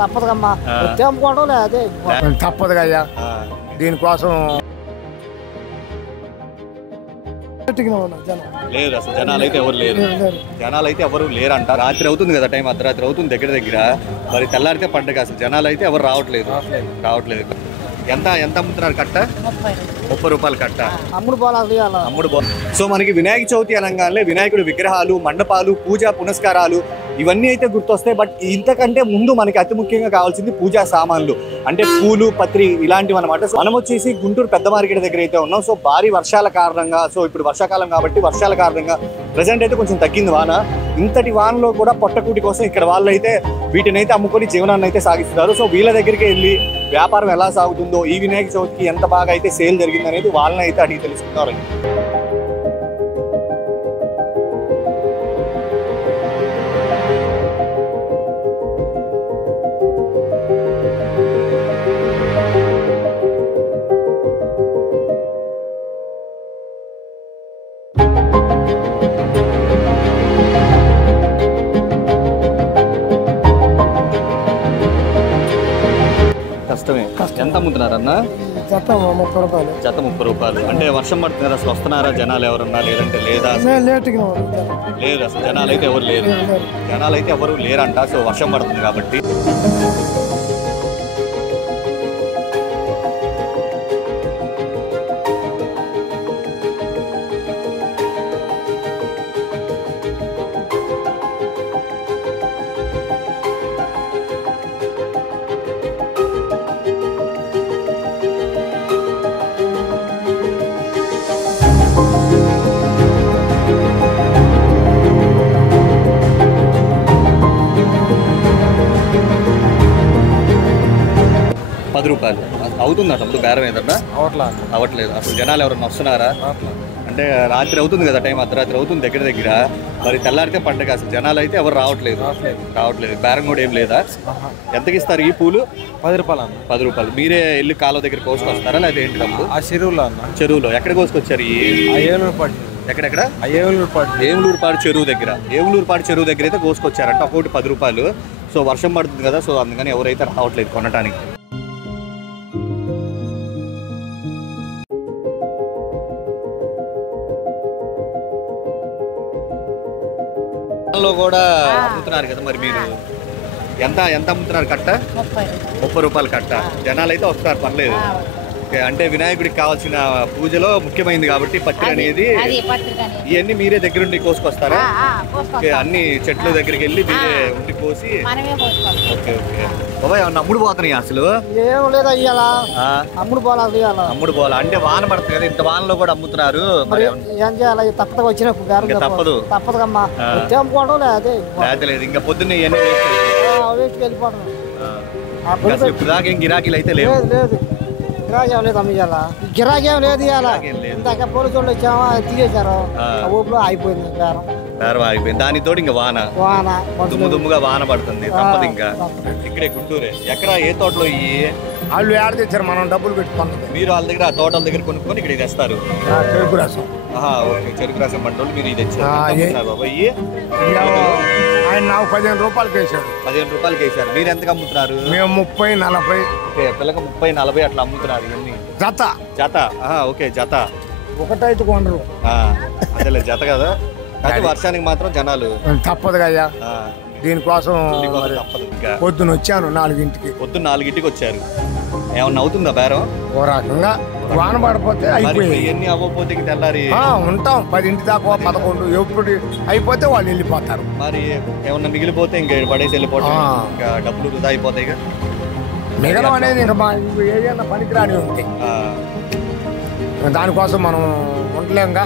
తప్పదుగమ్మా తెంపుకోవడం అదే తప్పదుగా అయ్యా దీనికోసం లేదు అసలు జనాలు అయితే ఎవరు లేరు. జనాలు అయితే ఎవరు లేరంట. రాత్రి అవుతుంది కదా, టైం అర్ధరాత్రి అవుతుంది దగ్గర. మరి తెల్లారితే పండుగ. అసలు జనాలు అయితే ఎవరు రావట్లేదు. ఎంత అమ్ముతున్నారు కట్ట? 30 రూపాయలు కట్ట. అమ్ముడు సో మనకి వినాయక చవితి అనగానే వినాయకుడి విగ్రహాలు, మండపాలు, పూజా పునస్కారాలు ఇవన్నీ అయితే గుర్తొస్తాయి. బట్ ఇంతకంటే ముందు మనకి అతి ముఖ్యంగా కావాల్సింది పూజా సామాన్లు, అంటే పూలు, పత్రి ఇలాంటివి అనమాట. మనం వచ్చేసి గుంటూరు పెద్ద మార్కెట్ దగ్గర అయితే ఉన్నాం. సో భారీ వర్షాల కారణంగా, సో ఇప్పుడు వర్షాకాలం కాబట్టి వర్షాల కారణంగా ప్రజెంట్ అయితే కొంచెం తగ్గింది వాన. ఇంతటి వానలో కూడా పొట్టకూటి కోసం ఇక్కడ వాళ్ళు అయితే వీటిని అయితే అమ్ముకొని జీవనాన్ని అయితే సాగిస్తున్నారు. సో వీళ్ళ దగ్గరికి వెళ్ళి వ్యాపారం ఎలా సాగుతుందో, ఈ వినాయక చవితికి ఎంత బాగా అయితే సేల్ జరిగింది అనేది వాళ్ళని అయితే అడిగి తెలుసుకున్నారు. కష్టమే. ఎంత అమ్ముతున్నారన్న? జత 30 రూపాయలు. జత 30 రూపాయలు. అంటే వర్షం పడుతుంది కదా, అసలు వస్తున్నారా జనాలు ఎవరన్నా? లేదంటే లేదా? లేదు అసలు జనాలు అయితే ఎవరు లేరు. జనాలు అయితే ఎవరు లేరంట. సో వర్షం పడుతుంది కాబట్టి. రూపాయలు అవుతుందా తమ్ముడు? బేరం ఏదన్నా అవ్వట్లేదు. అసలు జనాలు ఎవరన్నా వస్తున్నారా? అంటే రాత్రి అవుతుంది కదా, టైం అర్ధరాత్రి అవుతుంది దగ్గర. మరి తెల్లారితే పండుగ. అసలు జనాలు అయితే ఎవరు రావట్లేదు. బేరం కూడా ఏం లేదా? ఎంతకి ఇస్తారు ఈ పూలు? 10 రూపాయలు. 10 రూపాయలు. మీరే వెళ్ళి కాలువ దగ్గర కోసుకొస్తారా లేదా ఏంటి తమ్ముడు? ఆ చెరువులో. ఎక్కడ కోసుకొచ్చారు? ఎక్కడెక్కడ? ఏములూరుపాడు చెరువు దగ్గర. ఏములూరుపాడు చెరువు దగ్గర అయితే కోసుకొచ్చారంట. ఒకటి 10 రూపాయలు. సో వర్షం పడుతుంది కదా, సో అందుకని ఎవరైతే రావట్లేదు కొనడానికి. కూడా అమ్ముతున్నారు కదా, మరి మీరు ఎంత అమ్ముతున్నారు కట్ట? 30 రూపాయలు కట్ట. జనాలు అయితే వస్తారు, పర్లేదు. అంటే వినాయకుడికి కావాల్సిన పూజలో ముఖ్యమైనది కాబట్టి పత్రి అనేది ఇవన్నీ మీరే దగ్గరుండి కోసుకొస్తారా? అన్ని చెట్ల దగ్గరికి వెళ్ళి మీరే ఉండి కోసి. ఓకే బాబాయ్, ఏమన్నా అమ్ముడు పోతున్నాయి అసలు? అమ్ముడు పోలా అంటే వాన పడుతుంది కదా, ఇంత వానలో కూడా అమ్ముతున్నారు. తప్పదు. లేదు ఇంకా పొద్దున్నే ఇవన్నీ ఇప్పుడు దాకా ఏం గిరాకీలు అయితే లేవు. గిరాకేం లేదు అమ్మ, గిరాకేం లేదు. ఇందాక పోలీసు వాళ్ళు వచ్చామా, తీసేశారు. ఊపిలో అయిపోయింది బేరం అయిపోయింది. దానితో ఇంకా వాన దుమ్ముగా వాన పడుతుంది. తప్పదు. ఇంకా ఇక్కడే గుంటూరే. ఎక్కడ ఏ తోటలో వాళ్ళు ఏడ తెచ్చారు, మనం డబ్బులు పెట్టుకున్నాం. మీరు వాళ్ళ దగ్గర ఆ తోటల దగ్గర కొనుక్కొని ఇక్కడ తెస్తారు. చెరుకు రసం. ఓకే, చెరుకు రసం పంటలు మీరు ఇది తెచ్చారు బాబాయ్. ఆయన నాకు 15 రూపాయలకి వేసాడు. 15 రూపాయలకి వేసారు. మీరు ఎంతకు అమ్ముతున్నారు? మేము 30-40. పిల్లకి 30-40 అట్లా అమ్ముతున్నారు. ఇవన్నీ జత. ఓకే, జత. ఒకటైతే కొనరు. అదేలే, జత కదా. అయితే వర్షానికి మాత్రం జనాలు తప్పదుగా అయ్యా దీనికోసం. పొద్దున వచ్చాను 4ంటికి. పొద్దున్న 4ంటికి వచ్చారు. ఏమన్నా అవుతుందా బేరం? ఓ రకంగా వాన పడిపోతే ఇవన్నీ అవ్వకపోతే తెల్లారి ఉంటాం 10 దాకా, 11. ఎప్పుడు అయిపోతే వాళ్ళు వెళ్ళిపోతారు. మరి ఏమన్నా మిగిలిపోతే ఇంకా పడేసి వెళ్ళిపోతాం. ఇంకా డబ్బులు వృధా అయిపోతాయి. మిగలం అనేది ఇంకా ఏదైనా పనికిరాని ఉంటాయి. దానికోసం మనం ఉండలేంగా.